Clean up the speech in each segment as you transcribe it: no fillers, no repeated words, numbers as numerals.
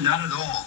Not at all.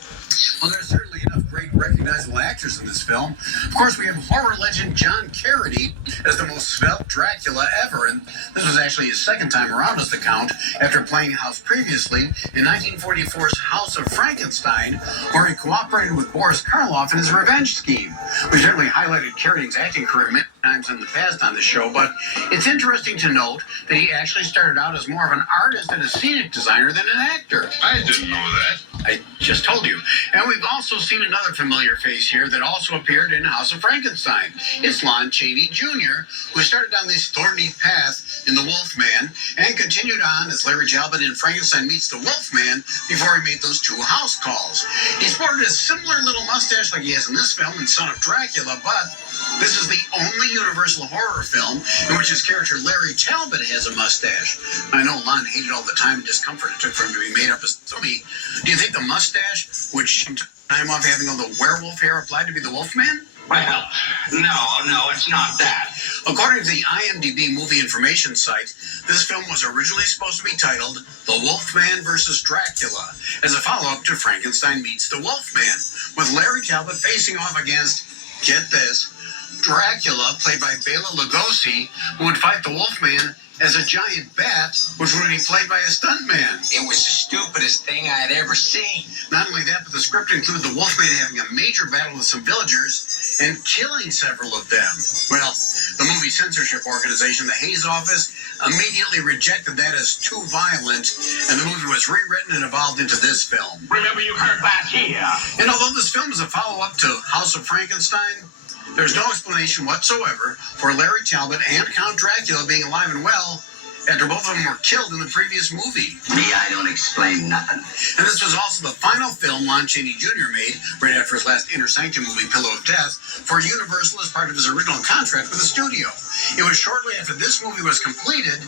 Well, there's certainly enough great recognizable actors in this film. Of course, we have horror legend John Carradine as the most svelte Dracula ever, and this was actually his second time around as the Count after playing House previously in 1944's House of Frankenstein, where he cooperated with Boris Karloff in his revenge scheme. We've certainly highlighted Carradine's acting career many times in the past on the show, but it's interesting to note that he actually started out as more of an artist and a scenic designer than an actor. I didn't know that. I just told you. And we've also seen another familiar face here that also appeared in House of Frankenstein. It's Lon Chaney Jr., who started down this thorny path in The Wolfman and continued on as Larry Talbot in Frankenstein Meets the Wolfman before he made those two house calls. He sported a similar little mustache like he has in this film in Son of Dracula, but this is the only Universal horror film in which his character Larry Talbot has a mustache. I know Lon hated all the time and discomfort it took for him to be made up as dummy. Do you think the mustache would time off having all the werewolf hair applied to be the Wolfman? Well, no, it's not that. According to the IMDb movie information site, this film was originally supposed to be titled The Wolfman vs. Dracula, as a follow-up to Frankenstein Meets the Wolfman, with Larry Talbot facing off against, get this, Dracula, played by Bela Lugosi, who would fight the Wolfman as a giant bat, which would be played by a stuntman. It was the stupidest thing I had ever seen. Not only that, but the script included the Wolfman having a major battle with some villagers and killing several of them. Well, the movie censorship organization, the Hayes Office, immediately rejected that as too violent, and the movie was rewritten and evolved into this film. Remember, you heard back here. And although this film is a follow-up to House of Frankenstein, there's no explanation whatsoever for Larry Talbot and Count Dracula being alive and well after both of them were killed in the previous movie. Me, I don't explain nothing. And this was also the final film Lon Chaney Jr. made, right after his last Inner Sanctum movie, Pillow of Death, for Universal as part of his original contract with the studio. It was shortly after this movie was completed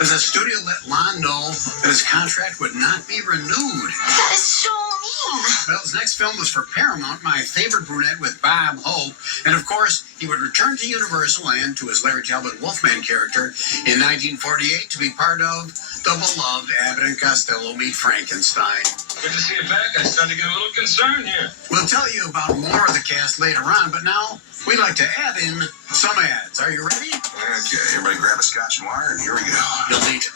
that the studio let Lon know that his contract would not be renewed. That is so mean. Well, his next film was for Paramount, My Favorite Brunette with Bob Hope, and of course, he would return to Universal and to his Larry Talbot Wolfman character in 1948 to be part of the beloved Abbott and Costello Meet Frankenstein. Good to see you back. I started to get a little concerned here. We'll tell you about more of the cast later on, but now we'd like to add in some ads. Are you ready? Okay, everybody grab a scotch and wire, and here we go. You'll need it.